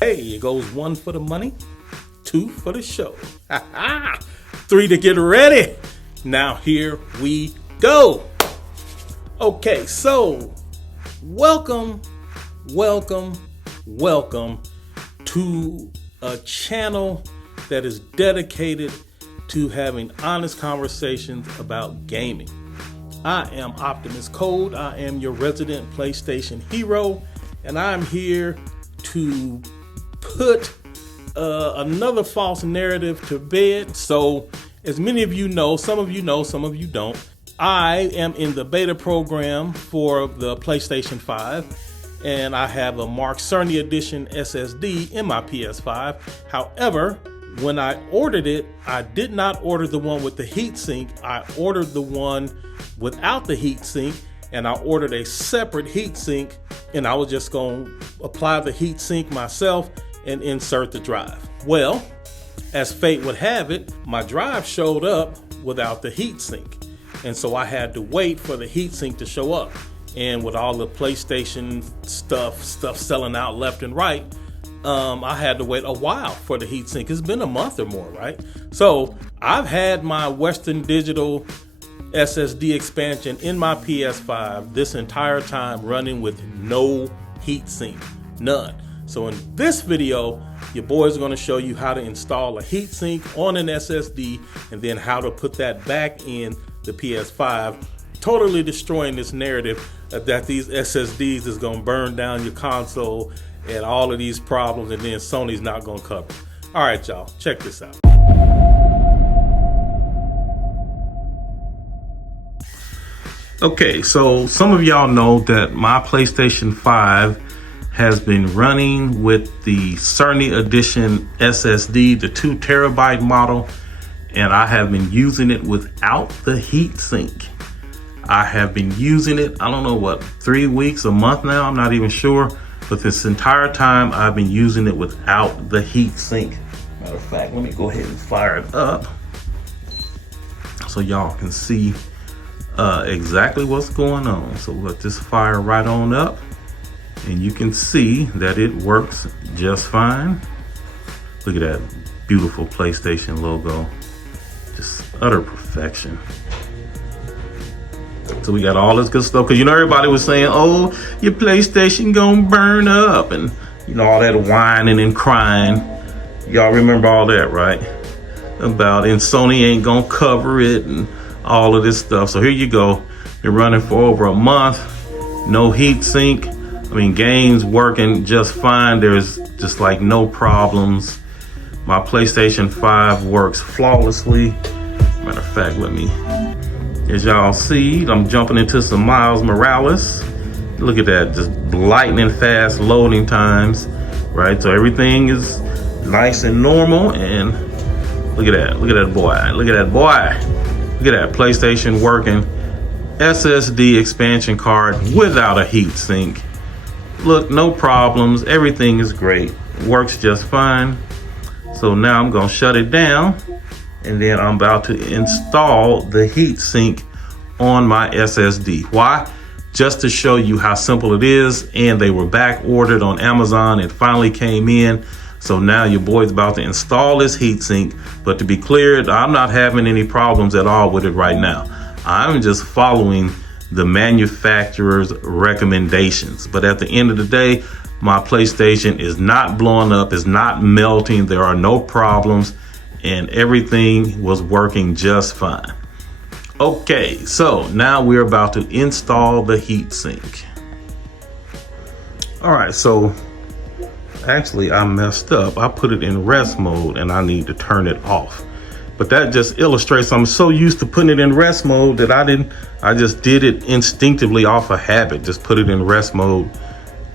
Hey, it goes 1 for the money, 2 for the show. 3 to get ready. Now here we go. Okay, so welcome to a channel that is dedicated to having honest conversations about gaming. I am Optimus Code. I am your resident PlayStation hero, and I'm here to put another false narrative to bed. So, as many of you know, some of you don't, I am in the beta program for the PlayStation 5, and I have a Mark Cerny edition SSD in my PS5. However, when I ordered it, I did not order the one with the heatsink. I ordered the one without the heatsink, and I ordered a separate heatsink, and I was just going to apply the heatsink myself and insert the drive. Well, as fate would have it, my drive showed up without the heatsink, and so I had to wait for the heatsink to show up. And with all the PlayStation stuff selling out left and right, I had to wait a while for the heatsink. It's been a month or more, right? So I've had my Western Digital SSD expansion in my PS5 this entire time, running with no heatsink, none. So in this video, your boys are going to show you how to install a heatsink on an SSD and then how to put that back in the PS5, totally destroying this narrative that these SSDs is going to burn down your console and all of these problems, and then Sony's not going to cover it. All right, y'all, check this out. Okay, so some of y'all know that my PlayStation 5 has been running with the Cerny edition SSD, the 2 terabyte model, and I have been using it without the heatsink. I have been using it, I don't know what, 3 weeks, a month now, I'm not even sure. But this entire time, I've been using it without the heatsink. Matter of fact, let me go ahead and fire it up so y'all can see exactly what's going on. So let this fire right on up, and you can see that it works just fine. Look at that beautiful PlayStation logo, just utter perfection. So we got all this good stuff, because you know everybody was saying, oh, your PlayStation gonna burn up, and you know all that whining and crying. Y'all remember all that, right? About and Sony ain't gonna cover it and all of this stuff. So here you go. Been running for over a month, no heat sink. I mean, games working just fine. There's just like no problems. My PlayStation 5 works flawlessly. Matter of fact, as y'all see, I'm jumping into some Miles Morales. Look at that, just lightning fast loading times, right? So everything is nice and normal, and look at that boy, look at that PlayStation working, SSD expansion card without a heat sink. Look, no problems, everything is great, works just fine. So now I'm gonna shut it down, and then I'm about to install the heatsink on my SSD. Why? Just to show you how simple it is. And they were back ordered on Amazon. It finally came in. So now your boy's about to install this heatsink. But to be clear, I'm not having any problems at all with it right now. I'm just following the manufacturer's recommendations. But at the end of the day, my PlayStation is not blowing up, is not melting. There are no problems, and everything was working just fine. Okay, so now we're about to install the heatsink. All right, so actually I messed up. I put it in rest mode and I need to turn it off. But that just illustrates, I'm so used to putting it in rest mode that I just did it instinctively off of habit, just put it in rest mode.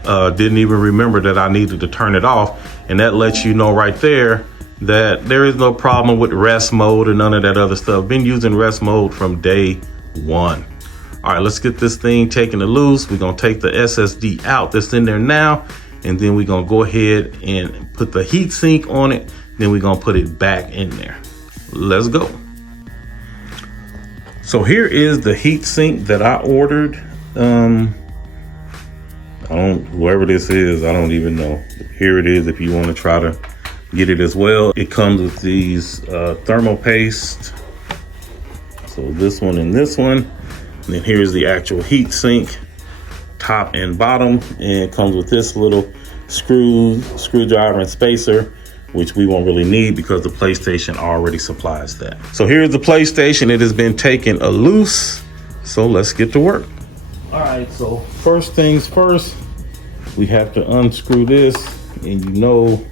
Didn't even remember that I needed to turn it off. And that lets you know right there that there is no problem with rest mode or none of that other stuff. Been using rest mode from day one. All right, let's get this thing taken loose. We're gonna take the SSD out that's in there now, and then we're gonna go ahead and put the heatsink on it. Then we're gonna put it back in there. Let's go. So here is the heatsink that I ordered. Whoever this is, I don't even know. Here it is if you want to try to get it as well. It comes with these thermal paste. So this one and this one. And then here's the actual heat sink, top and bottom. And it comes with this little screwdriver and spacer, which we won't really need because the PlayStation already supplies that. So here's the PlayStation. It has been taken loose. So let's get to work. All right, so first things first, we have to unscrew this, and you know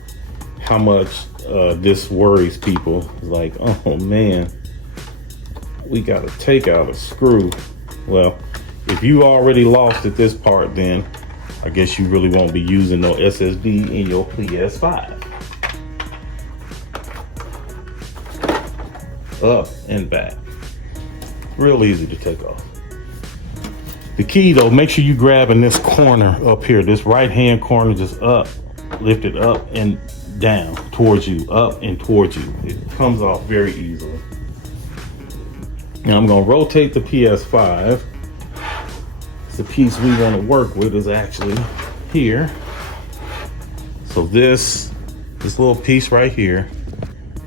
how much this worries people. It's like, oh man, we gotta take out a screw. Well, if you already lost at this part, then I guess you really won't be using no SSD in your PS5. Up and back. Real easy to take off. The key though, make sure you grabbing this corner up here, this right hand corner, just up, lift it up and down towards you, up and towards you. It comes off very easily. Now I'm gonna rotate the PS5. The piece we want to work with is actually here. So this little piece right here,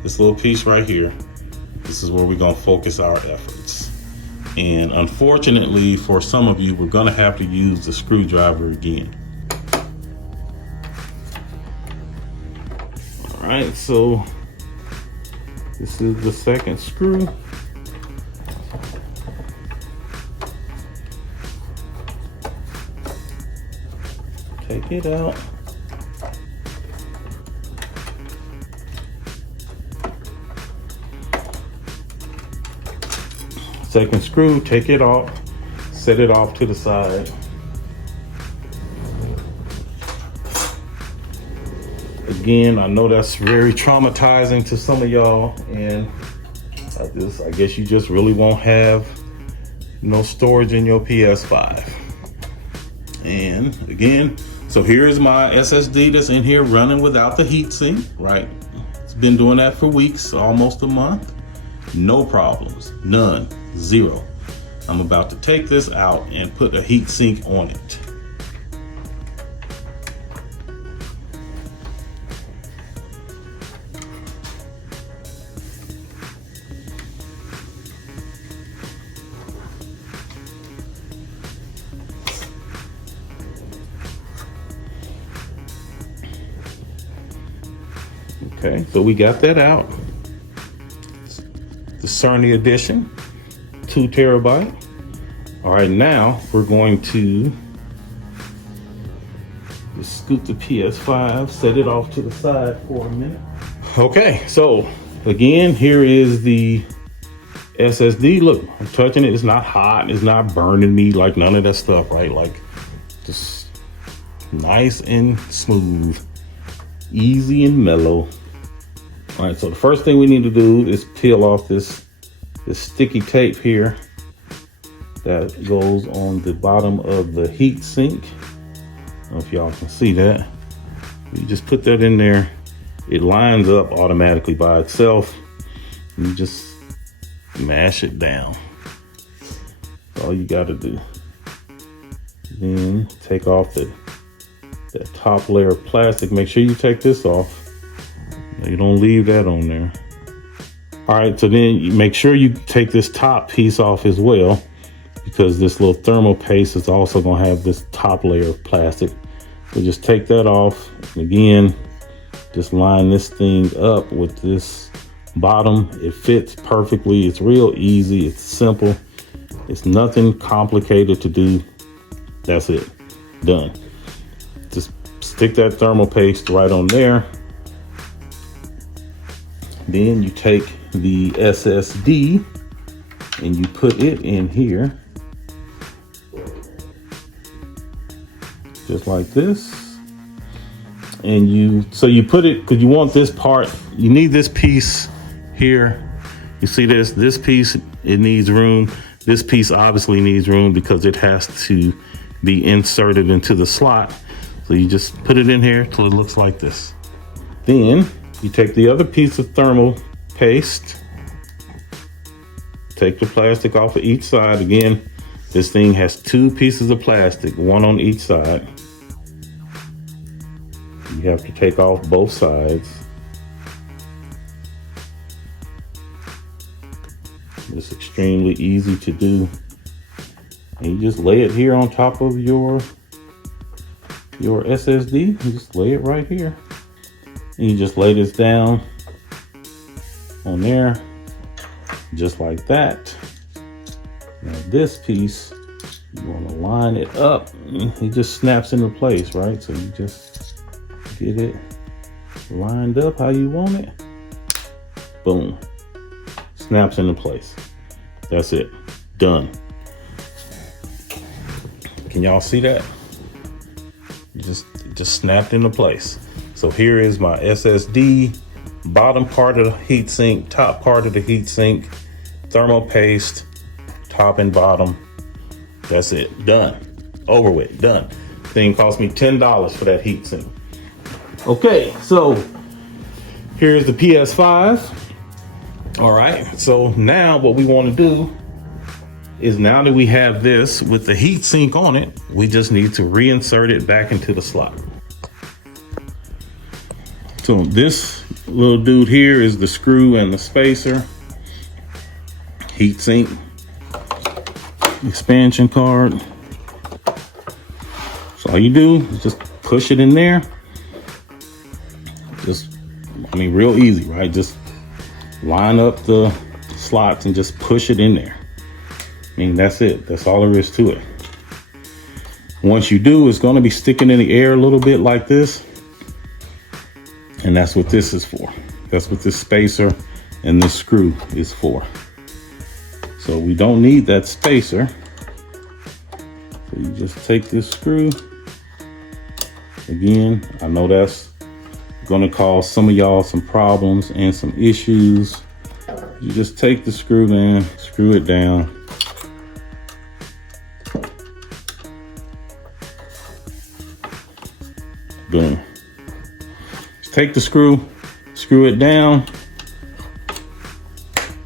this is where we're gonna focus our efforts. And unfortunately for some of you, we're gonna have to use the screwdriver again. All right, so this is the second screw. Take it out. Second screw, take it off, set it off to the side. Again, I know that's very traumatizing to some of y'all, and I guess you just really won't have no storage in your PS5. And again, so here's my SSD that's in here running without the heatsink, right? It's been doing that for weeks, almost a month. No problems, none, zero. I'm about to take this out and put a heatsink on it. Okay, so we got that out. The Cerny edition, 2 terabyte. All right, now we're going to just scoot the PS5, set it off to the side for a minute. Okay, so again, here is the SSD. Look, I'm touching it. It's not hot. It's not burning me, like none of that stuff, right? Like just nice and smooth, easy and mellow. All right, so the first thing we need to do is peel off this sticky tape here that goes on the bottom of the heat sink. I don't know if y'all can see that. You just put that in there. It lines up automatically by itself. You just mash it down. That's all you got to do. Then take off that top layer of plastic. Make sure you take this off. You don't leave that on there. All right, so then you make sure you take this top piece off as well, because this little thermal paste is also gonna have this top layer of plastic. So just take that off. And again, just line this thing up with this bottom. It fits perfectly. It's real easy. It's simple. It's nothing complicated to do. That's it. Done. Just stick that thermal paste right on there. Then you take the SSD and you put it in here, just like this. And you put it, because you want this part, you need this piece here. You see this piece, it needs room. This piece obviously needs room because it has to be inserted into the slot. So you just put it in here till it looks like this. Then you take the other piece of thermal paste, take the plastic off of each side. Again, this thing has 2 pieces of plastic, one on each side. You have to take off both sides. It's extremely easy to do. And you just lay it here on top of your SSD. You just lay it right here. And you just lay this down on there, just like that. Now this piece, you want to line it up. It just snaps into place, right? So you just get it lined up how you want it. Boom. Snaps into place. That's it. Done. Can y'all see that? Just snapped into place. So here is my SSD, bottom part of the heatsink, top part of the heatsink, thermal paste, top and bottom. That's it. Done. Over with. Done. Thing cost me $10 for that heatsink. Okay, so here's the PS5. All right, so now what we want to do is, now that we have this with the heatsink on it, we just need to reinsert it back into the slot. So this little dude here is the screw and the spacer. Heatsink expansion card. So all you do is just push it in there. Real easy, right? Just line up the slots and just push it in there. That's it. That's all there is to it. Once you do, it's going to be sticking in the air a little bit like this. And that's what this is for. That's what this spacer and this screw is for. So we don't need that spacer. So you just take this screw. Again, I know that's going to cause some of y'all some problems and some issues. You just take the screw in, screw it down. Boom. Just take the screw, screw it down.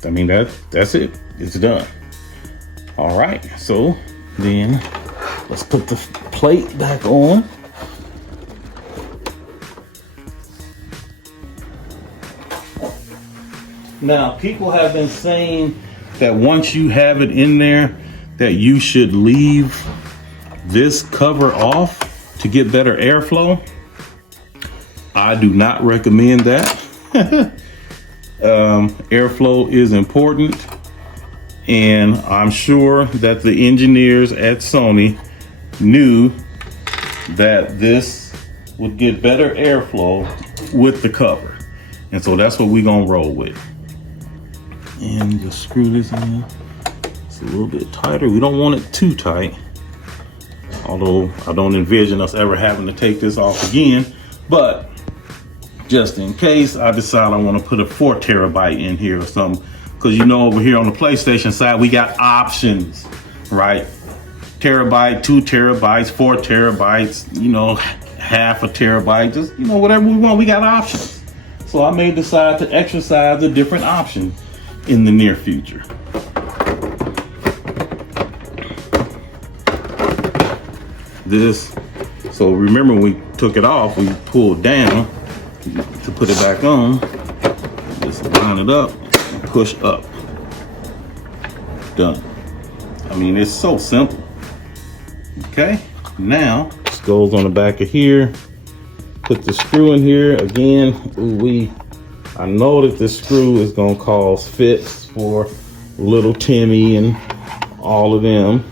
That's it. It's done. All right. So then let's put the plate back on. Now, people have been saying that once you have it in there, that you should leave this cover off to get better airflow. I do not recommend that. Airflow is important, and I'm sure that the engineers at Sony knew that this would get better airflow with the cover. And so that's what we're gonna roll with. And just screw this in. It's a little bit tighter. We don't want it too tight. Although I don't envision us ever having to take this off again. But just in case, I decide I want to put a 4 terabyte in here or something. Because over here on the PlayStation side, we got options, right? Terabyte, 2 terabytes, 4 terabytes, half a terabyte, just, whatever we want, we got options. So I may decide to exercise a different option in the near future. So remember when we took it off, we pulled down to put it back on. Just line it up and push up. Done. It's so simple. Okay, now this goes on the back of here. Put the screw in here again. I know that this screw is gonna cause fits for little Timmy and all of them.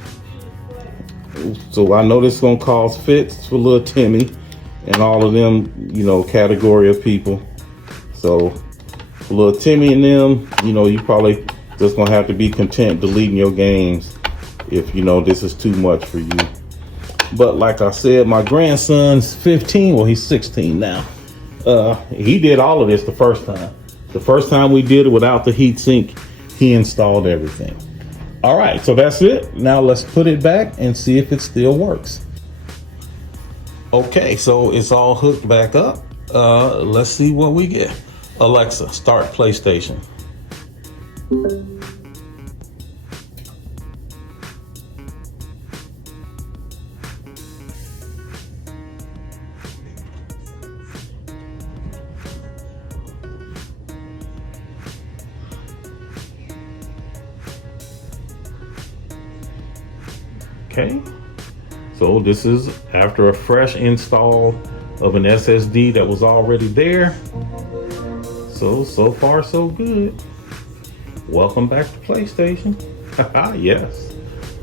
So I know this is gonna cause fits for little Timmy and all of them, category of people. So for little Timmy and them, you probably just gonna have to be content deleting your games if this is too much for you. But like I said, my grandson's 15, well, he's 16 now. He did all of this the first time. The first time we did it without the heatsink, he installed everything. All right, so that's it. Now let's put it back and see if it still works. Okay, so it's all hooked back up. Let's see what we get. Alexa, start PlayStation. Okay, so this is after a fresh install of an SSD that was already there. So far so good. Welcome back to PlayStation. Yes,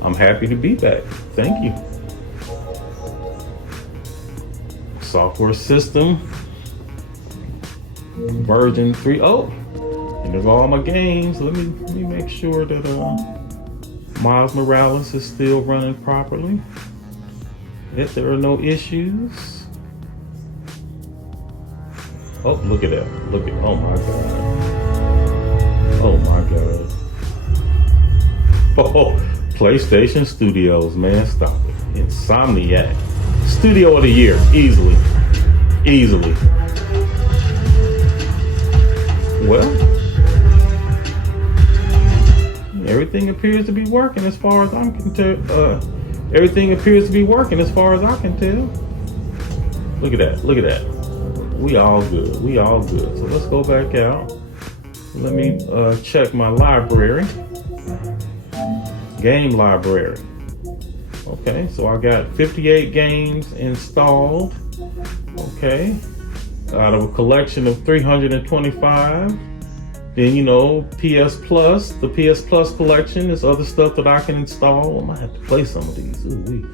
I'm happy to be back. Thank you. Software system version 3.0, and there's all my games. Let me make sure that Miles Morales is still running properly, that there are no issues. Oh, look at that. Look at, oh my God. Oh my God. Oh, PlayStation Studios, man, stop it. Insomniac. Studio of the year, easily. Easily. Well, everything appears to be working as far as I can tell. Everything appears to be working as far as I can tell. Look at that. Look at that. We all good. We all good. So let's go back out. Let me check my library. Game library. Okay, so I got 58 games installed. Okay, out of a collection of 325. Then, you know, PS Plus, the PS Plus collection is other stuff that I can install. I might have to play some of these. Ooh-wee.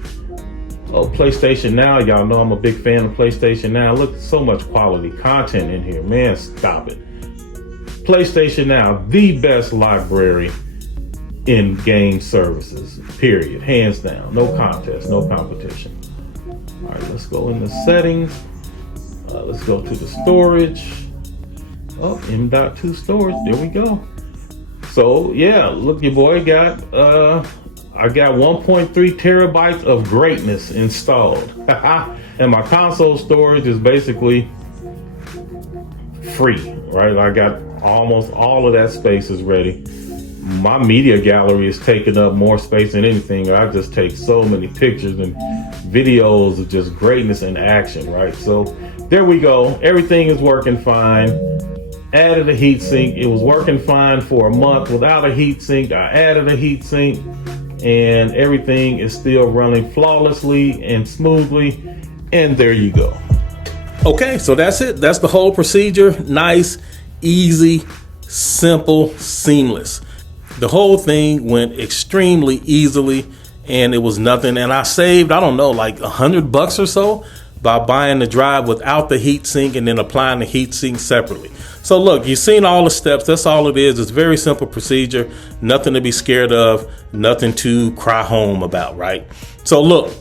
Oh, PlayStation Now, y'all know I'm a big fan of PlayStation Now. Look, so much quality content in here, man, stop it. PlayStation Now, the best library in game services, period, hands down, no contest, no competition. All right, let's go in the settings. Let's go to the storage. Oh, M.2 storage, there we go. So yeah, look, your boy got, I got 1.3 terabytes of greatness installed. And my console storage is basically free, right? I got almost all of that space is ready. My media gallery is taking up more space than anything. I just take so many pictures and videos of just greatness in action, right? So there we go. Everything is working fine. Added a heatsink. It was working fine for a month without a heatsink. I added a heatsink, and everything is still running flawlessly and smoothly. And there you go. Okay, so that's it. That's the whole procedure. Nice, easy, simple, seamless. The whole thing went extremely easily, and it was nothing. And I saved, I don't know, like $100 or so by buying the drive without the heatsink and then applying the heatsink separately. So look, you've seen all the steps. That's all it is. It's a very simple procedure. Nothing to be scared of. Nothing to cry home about, right? So look,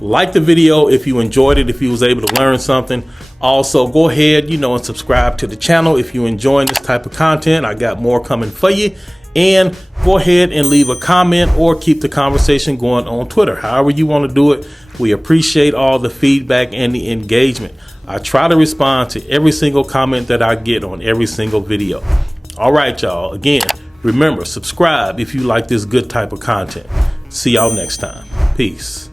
like the video if you enjoyed it, if you was able to learn something. Also, go ahead, and subscribe to the channel if you're enjoying this type of content. I got more coming for you. And go ahead and leave a comment or keep the conversation going on Twitter. However you want to do it. We appreciate all the feedback and the engagement. I try to respond to every single comment that I get on every single video. All right, y'all. Again, remember, subscribe if you like this good type of content. See y'all next time. Peace.